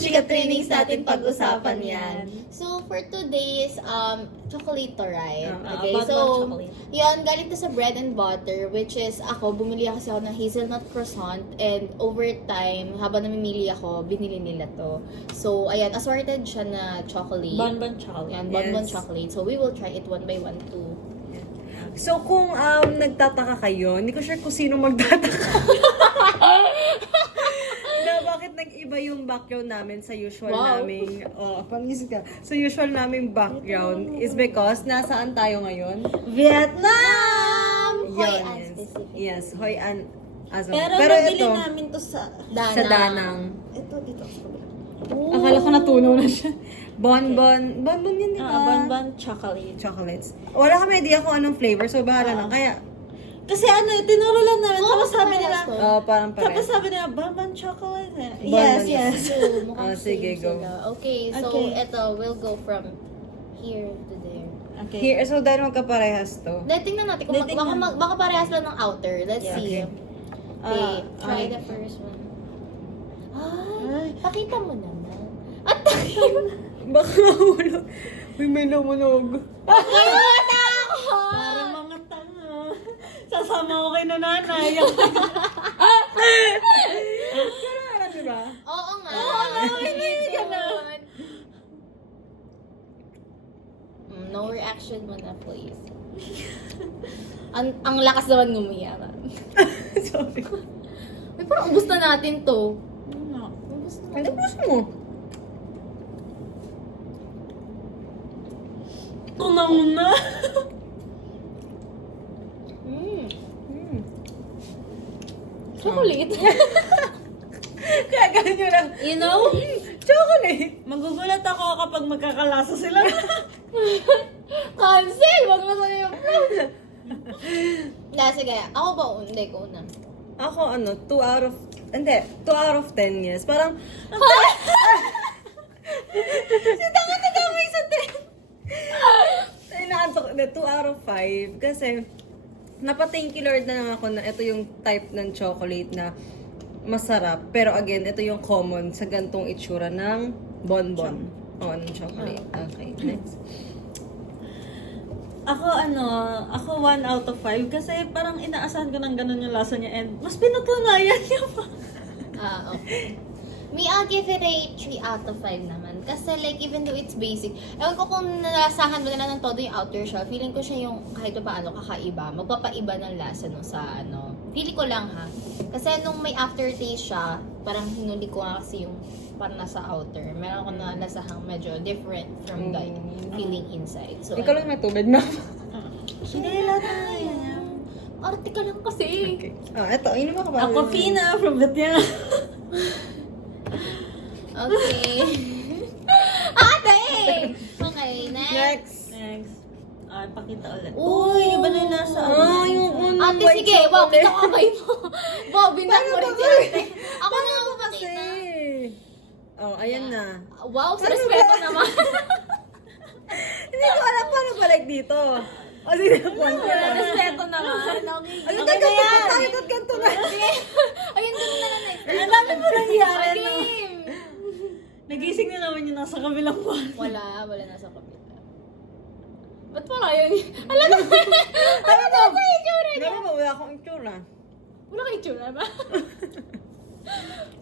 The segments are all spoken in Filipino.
chika trainings natin pag-usapan yan. So, for today's chocolate to, right? Okay, Bonbon so, chocolate. yun, galing to sa bread and butter, which is ako, bumili kasi ako ng hazelnut croissant, and over time, habang namimili ako, binili nila to. So, ayan, assorted siya na chocolate. Bonbon chocolate. Yan, bonbon Yes. chocolate. So, we will try it one by one too. So, kung nagtataka kayo, hindi ko sure kung sino magtataka. na bakit nag-iba yung background namin sa usual Wow. naming, panis ka, sa usual naming background is because nasaan tayo ngayon? Vietnam! Hoi Yun, An yes. specific. Yes, Hoi An. Pero nabili ito, namin to sa... Danang. sa Danang. Ito, dito. Sa kabila. Akala ko natunaw na siya. Bonbon. Bonbon yun, di ba? Bonbon chocolate. Chocolates. Wala kami idea kung anong flavor, so bahala lang. Kaya, Kasi tinuro lang namin. Oo, Tapos sabi parehas nila, to. parang tapos pares. sabi nila, bonbon chocolate. Bonbon. Yes, yes. So, mukhang sige, same go. sila. Okay, so Okay. ito, we'll go from here to there. Okay. Here, so dahil magkaparehas to. Dahil tingnan natin kung Dahil tingnan. baka parehas lang ng outer. Let's Yeah. see. Okay. Okay, try okay. the first one. Ay. Ay, pakita mo naman. At tayo. Baka mahulog. Uy, may lumunog. Para mga tanga. Sasama ko kay nanay. Pero ano, di ba? Oo nga. Oo nga, hindi ka na. No reaction mo na, please. ang lakas naman ngumiyak. Sorry. Ay, parang ubus na natin to. Ubus na. Ano puso mo? Tunaw na. Chocolate. Kaya ganyan lang. You know, Chocolate! magugulat ako kapag magkakalasa sila. Cancel! Wag mo sana yung sige. Ako ba? Hindi ko una. Ako, 2 out of... Hindi, 2 out of 10, yes. Parang... Si tanga may sa 10. Ay, naantok. 2 out of 5. Kasi, napa-thank you Lord na lang ako na ito yung type ng chocolate na masarap. Pero again, ito yung common sa gantong itsura ng bonbon. Ng chocolate. Okay, next. Ako 1 out of 5 kasi parang inaasahan ko ng ganun yung lasa niya and mas pinatunayan niya pa. Okay. Me, I'll give it a 3 out of 5 naman. Kasi like, even though it's basic, ewan ko kung nalasahan mo na ng todo yung outer shell, feeling ko siya yung kahit pa paano kakaiba, magpapaiba ng lasa nung sa Feeling ko lang ha. Kasi nung may aftertaste siya, parang hinuli ko nga kasi yung parang nasa outer. Meron ko na nasahang medyo different from the feeling inside. So, Ikaw lang may tubig na. Hindi, lahat na yan. arte ka lang kasi. Okay. Eto, inom ako ba? Ako, Fina, from Vietnam. Okay. Ate! Okay, next. Next. Next. Pakita ulit. Ooh. Uy, iba na yung nasa yung Ate, white sige. Wow, chocolate. kita ko kayo mo. Wow, binang mo rin si ate. Ako na nga Kasi. papakita. Ayan na. Wow, sa respeto naman. Hindi ko alam paano balik dito. Sige, puwan ko na. Respeto naman. Okay. Ayun, Okay na yan. ganto na. Ayun, ganun na lang. Ang dami mo nangyari, no? Game. Nagising na naman yung nasa kabilang buwan. Wala na sa kapita. Ba't pala yun? Alam mo, ano na sa itsura niya? Gano'n ba? Wala akong itsura. Wala ka itsura ba?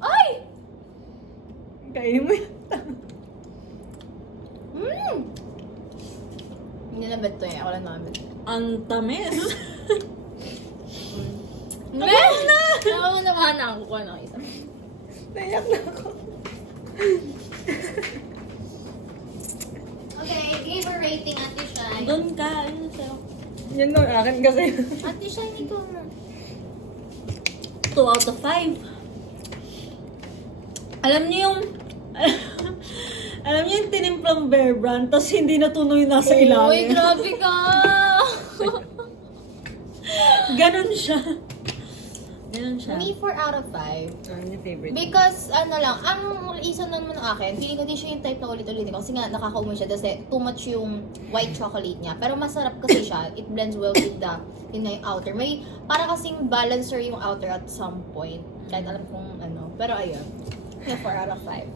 Ay! Kainin mo yan. Hindi na bet to eh. Ako lang nakabet. Ang tamis. Tapos na! Nakamanabahan na ako kung ano isa. Naiyak na ako. Okay, give a rating, Ate Shai. Doon ka. Ano sa'yo? Yan lang akin kasi. Ate Shai, ikaw na. 2 out of 5. Alam niyo yung... alam niyo yung tinimplang Bear Brand, tapos hindi natunoy nasa Uy, ilalim. grabe ka! Ganon siya. Ganon siya. Me, 4 out of 5. Ano yung favorite? Because, ang reason naman ng akin, feeling ko din siya yung type na ulit-ulit ko. Kasi nga, nakakaumoy siya kasi too much yung white chocolate niya. Pero masarap kasi siya. It blends well with yung outer. May, para kasing balancer yung outer at some point. Kahit alam kong ano. Pero ayun. Yeah, 4 out of 5.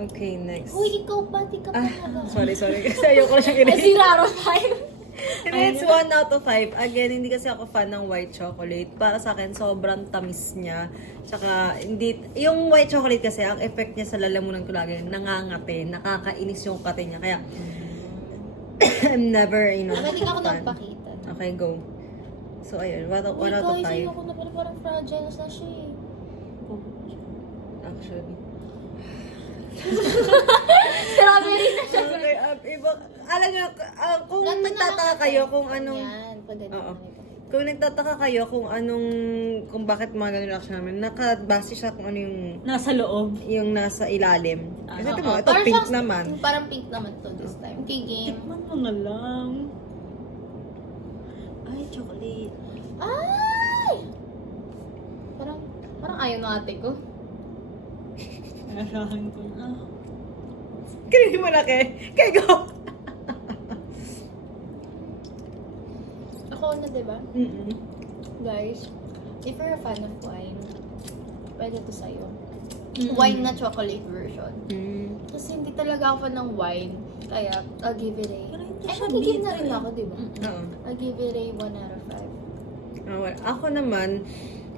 Okay, next. Uy, ikaw ba? Di ka pa Sorry. Kasi ayoko na siyang Si Raro 5. And it's 1 out of 5. Again, hindi kasi ako fan ng white chocolate. Para sa akin, sobrang tamis niya. Tsaka, hindi, yung white chocolate kasi, ang effect niya sa lalamunan ko lagi, nangangate, nakakainis yung kate niya. Kaya, I'm never, Hindi ka ako fan. nagpakita. Okay, go. So, ayun, 1 out Uy, of guys, 5. ayoko na pala parang fragile na siya eh. Actually. Strawberry na siya. Okay, iba, alam nyo, kung Ganto na nagtataka lang kayo natin. kung anong, Yan, pwede na Oo. naman ipakita. kung nagtataka kayo kung bakit mga ganun reaction namin, nakabase siya kung ano Nasa loob. yung nasa ilalim. Kasi ito mo, Oo. ito Parang pink siyang- naman. Parang pink naman to this time. Okay, game. Tikman mo na lang. Ay, chocolate. Ay! Parang ayaw ng ate ko. Narahan ko na. Kaya mo na kay go! Ako na, diba? Mm-mm. Guys, if you're a fan of wine, pwede to sa'yo. Mm. Wine na chocolate version. Mm. Kasi hindi talaga ako fan ng wine. Kaya, I'll give it a... Pero hindi Ay, siya magiging na bitter rin eh. ako, diba? Oo. I'll give it a 1 out of 5. Well, ako naman,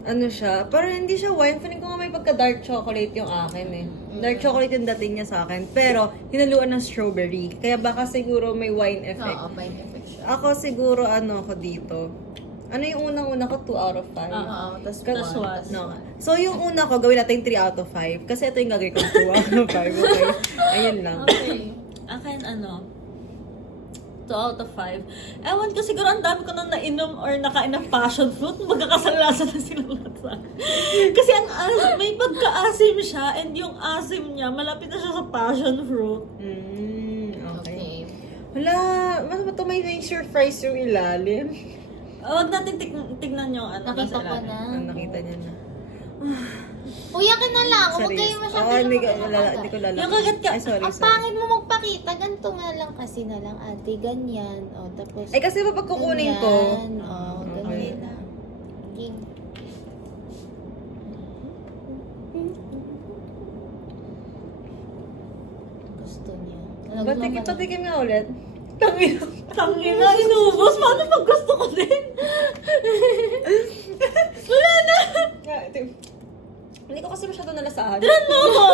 ano siya, parang hindi siya wine. Feeling ko nga may pagka-dark chocolate yung akin eh. Dark chocolate yung dating niya sa akin. Pero, hinaluan ng strawberry. Kaya baka siguro may wine effect. Oo, wine effect siya. Ako siguro, ako dito. Ano yung unang-una ko? 2 out of 5. Oo, tas Tas one, one. tas No. one. So, yung una ko, gawin natin 3 out of 5. Kasi ito yung gagawin ko 2 out of 5. Okay? Ayun lang. Okay. Akin 2 out of 5. Ewan ko, siguro ang dami ko nang nainom or nakain ng passion fruit. Magkakasalasa na sila lahat sa akin. Kasi may pagka-asim siya and yung asim niya, malapit na siya sa passion fruit. Okay. Okay. Wala, mas ba ito may surprise yung ilalim? Huwag natin tignan yung Nakita nasa ko ilalim. na. Nakita niya na. Uy, akin na lang. Huwag Sorry. kayo masyado Oo, hindi ko lumakagat. lalaki. Yung kagat ka- Ay, sorry, Ang sorry. pangit mo magpakita. Ganito nga lang kasi na lang, ate. Ganyan. O, tapos... Ay, kasi pa pagkukunin ko. Ganyan. O, Okay. ganyan na. Game. Gusto niya. Patikim nga ulit. Tangin. Tangina, inubos. Paano pag gusto ko din? Wala na! Hindi ko kasi masyado nalasahan. Tiran mo ako!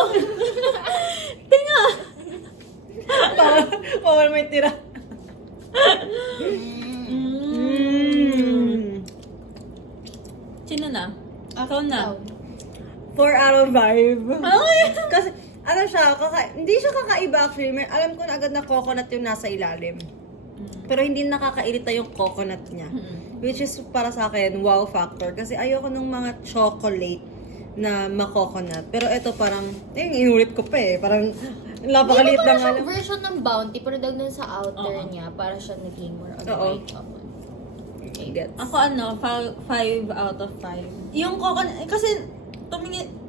Tinga! Bawal may tira. Sino na? Ikaw na. 4 out of 5. Ay! Kasi, ano siya, hindi siya kakaiba actually. Alam ko na agad na coconut yung nasa ilalim. Pero hindi nakakairita yung coconut niya. Which is para sa akin, wow factor. Kasi ayoko nung mga chocolate na ma-coconut. Pero ito parang, inulit ko pa eh. Parang, napakaliit lang. Parang alam. siyang version ng Bounty, pero dagdag sa outer Oo. niya, para siya naging more on Oo. white chocolate. Okay. Gets. Ako 5 out of 5. Yung coconut, kasi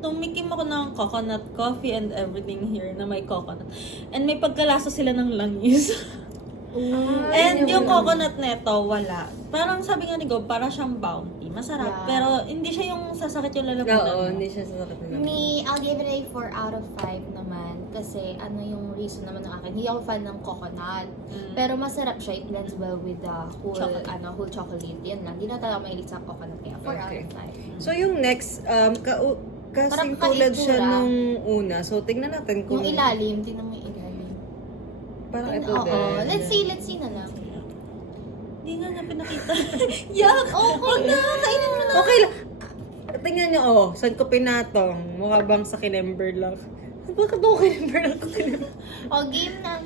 tumikim ako ng coconut coffee and everything here na may coconut. And may pagkalasa sila ng langis. And yung coconut neto, wala. Parang sabi nga ni Gob, para siyang Bounty. Masarap. Yeah. Pero hindi siya yung sasakit yung lalamunan Oo, mo. hindi siya sasakit na. Me, I'll give it a 4 out of 5 naman. Kasi ano yung reason naman ng akin, hindi ako fan ng coconut. Pero masarap siya, it blends well with the whole Chocolate. whole chocolate. Yan lang, hindi na talaga mahilig sa coconut. Kaya 4 out Okay. of 5. So yung next, kasing Parang tulad siya kaitsura. nung una. So tingnan natin kung... Yung ilalim, tingnan mo yung ilalim. Parang ito Oo, din. let's see na lang. Hindi nga niya pinakita. Yuck! Okay na, kainin mo na. Okay lang. Tingnan niyo, saan ko pinatong? Mukha bang sa kinember lang? Bakit ako kinember lang ko kinember? O, game na.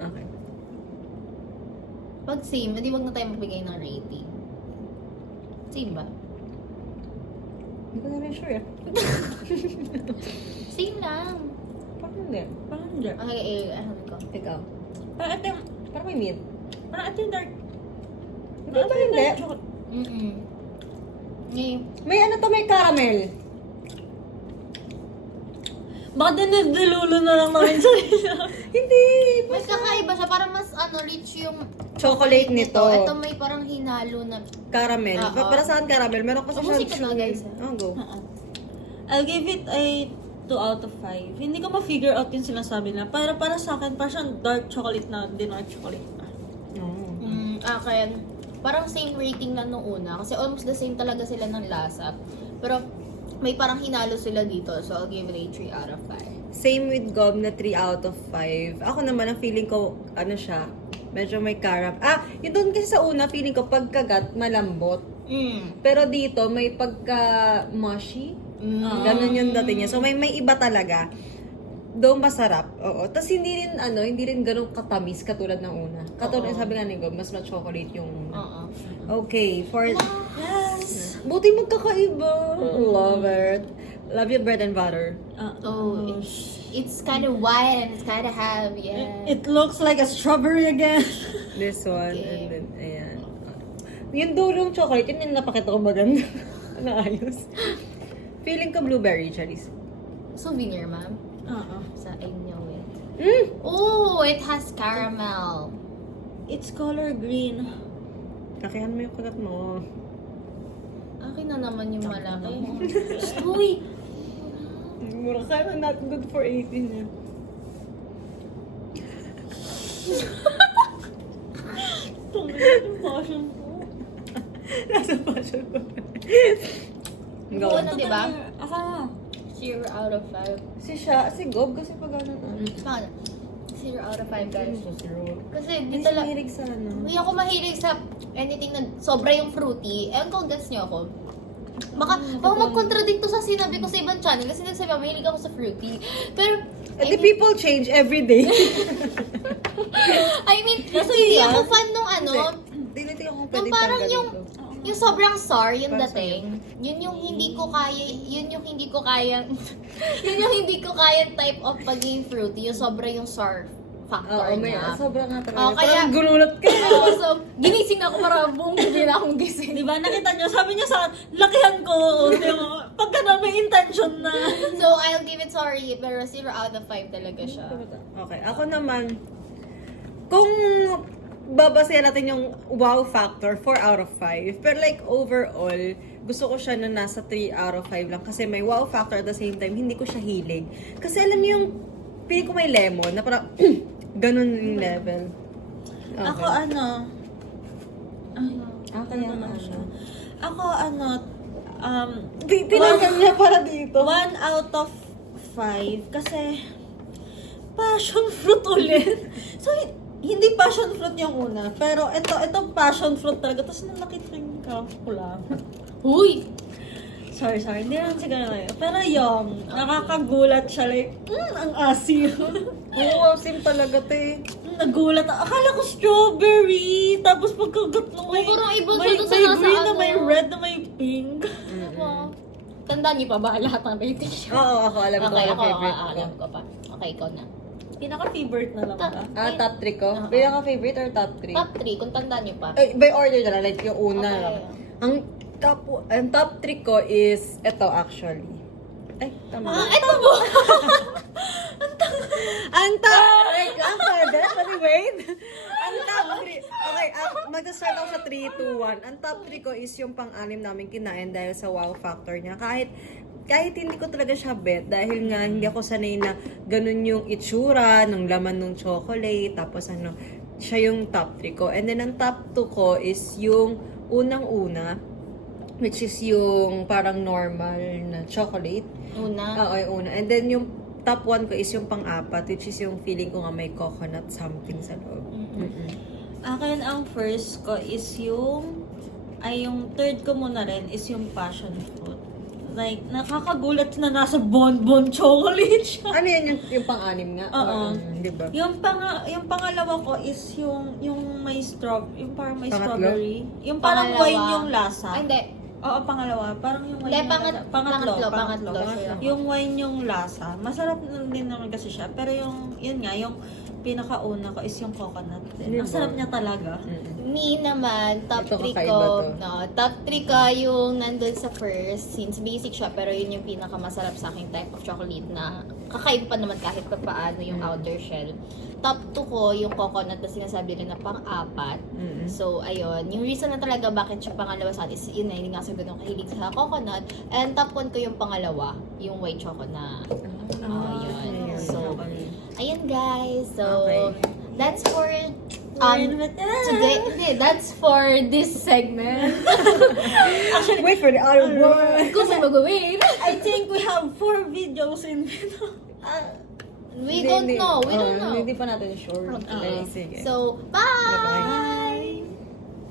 Okay. Pag same, hindi wag na tayo magbigay ng rating. Same ba? Hindi ko na rin sure eh. Same lang. Parang hindi. Parang hindi. Okay, ano ko? Ikaw. Parang ito yung, Parang may mint. parang ito yung dark. Hindi ba hindi? Mm-mm. Ngayon, May ano to, may caramel. Baka dinidilulo na lang namin sa Hindi. mas kakaiba siya. Parang mas rich yung Chocolate nito. Ito may parang hinalo na. Caramel. Oo. Para saan caramel? Meron kasi Oh, siya musika to, guys, Oh, go. I'll give it a 2 out of 5. Hindi ko ma-figure out yung sinasabi na. Para sa akin, parang siyang dark chocolate na dark chocolate pa. Oh. Akin, parang same rating lang nung una. Kasi almost the same talaga sila ng lasa. Pero may parang hinalo sila dito. So, I'll give it a 3 out of 5. Same with Gob na 3 out of 5. Ako naman, ang feeling ko, ano siya, medyo may caramel. Yun doon kasi sa una, feeling ko pagkagat, malambot. Pero dito, may pagka-mushy. Ganun yung dating niya. So, may iba talaga. Doon masarap. Oo. Tapos hindi rin ganun katamis katulad ng una. Katulad, sabi nga ni Gob, mas ma-chocolate yung una. Oo. Okay, for... Yes! Buti magkakaiba. Love it. Love you, bread and butter. Oh, it's kind of white and it's kind of heavy. Yeah. It looks like a strawberry again. This one, Okay. and then, ayan. Yung dulong chocolate, yun yung napakita ko maganda. Naayos. Feeling ko blueberry, Charis. Souvenir, ma'am. So, I know it. Oh, it has caramel. It's color green. Kakihan mo yung kagat mo. Akin na naman yung malaki. Uy! Mura ka na, not good for 18 yan. Yung passion ko. Nasa passion ko. Go. Ano, di ba? Ako. 0 out of 5. Si Gob kasi pag ano na. Paano? 0 out of 5, guys. Kasi Hindi di siya talaga... mahilig sa ano. Hindi ako mahilig sa anything na sobra yung fruity. Ewan ko, gets niyo ako. Baka mag-contradict to sa sinabi ko sa ibang channel kasi nagsabi ako, mahilig ako sa fruity. Pero, The people change every day. I mean, hindi ako fan nung ano, Hindi ako nung pwedeng parang tanggalin yung, to. yung sobrang sour yung Parang dating. Yun yung hindi ko kaya, yun yung hindi ko kaya, yun yung hindi ko kaya type of pagiging fruity. Yung sobra yung sour factor Oo, may niya. sobrang nga talaga. Oo, kaya- Parang gunulat ka. Oo, so, ginising ako para buong gabi na akong gising. Di ba? Nakita nyo, sabi niya sa lakihan ko. Di ba? Pagka na may intention na. So, I'll give it sorry, pero 0 out of 5 talaga siya. Okay, ako naman, kung babasayan natin yung wow factor, 4 out of 5. Pero like overall, gusto ko siya na nasa 3 out of 5 lang. Kasi may wow factor at the same time, hindi ko siya hilig. Kasi alam niyo yung, piling ko may lemon, na parang, ganun yung level. Okay. Ako ano, Kaya ano ano. siya? Ako ano, Tinanggal niya para dito. 1 out of 5 kasi passion fruit ulit. So, hindi passion fruit yung una, pero ito passion fruit talaga. Tapos nung nakitring ka, pula. Huy! Sorry, hindi naman siguro na yun. Pero yung, nakakagulat siya like, ang asim. Oo, sim talaga, te. Nagulat ako. Akala ko strawberry. Tapos pagkagat mo may, parang iba may, siya dun sa may nasa green na ano. may red na may pink. Wow. Tandaan niyo pa ba lahat ng rating siya? Oo, ako alam ko Okay, ang ako favorite ko. alam ko pa. Okay, ikaw na. Pinaka-favorite na lang ba? Top 3 ko? Oo. Pinaka-favorite or top 3? Top 3, kung tandaan niyo pa. By order na lang, like yung una. Okay. lang. Ang top 3 ko is, ito actually. Ay, tama. Ito po! Ang top 3 ko, ang pwede, sorry, wait. Ang top 3, okay, mag-start ako sa 3, 2, 1. Ang top 3 ko is yung pang-anim namin kinain dahil sa wow factor niya. Kahit hindi ko talaga siya bet dahil nga hindi ako sanay na ganun yung itsura ng laman ng chocolate, tapos ano, siya yung top 3 ko. And then ang top 2 ko is yung unang-una, which is yung parang normal na chocolate. Una. Oo, yung una. And then yung top 1 ko is yung pang-apat, which is yung feeling ko nga may coconut something sa loob. Akin ang first ko is yung third ko muna rin is yung passion fruit. Like, nakakagulat na nasa bonbon chocolate siya. Ano yan yung pang-anim nga? Oo. Di ba? Yung pangalawa ko is yung may yung parang may Pangatlo? strawberry. Yung parang Pangalawa. wine yung lasa. Ay, hindi. Oo, pangalawa. Parang yung wine Hindi, yung lasa. pangatlo siya. Yung wine yung lasa. Masarap din naman kasi siya. Pero yun nga, yung pinakauna ko is yung coconut din. Ang sarap niya talaga. Me naman, top Ito, 3 kakaiba ko. to. No, top 3 ko yung nandun sa first. Since basic siya, pero yun yung pinakamasarap sa aking type of chocolate na kakaiba pa naman kahit pa paano yung outer shell. Top 2 ko yung coconut na sinasabi rin na pang-apat. So, ayun. Yung reason na talaga bakit siya pangalawa sa akin is yun na, hindi nga sa ganun kahilig sa coconut. And top 1 ko yung pangalawa, yung white chocolate na guys. So, Okay. that's for Today, today. That's for this segment. actually, Wait for the other one. Kung saan mag-wait. I think we have 4 videos in We don't know. We don't know. Hindi pa natin sure. Okay. Sige. So, bye!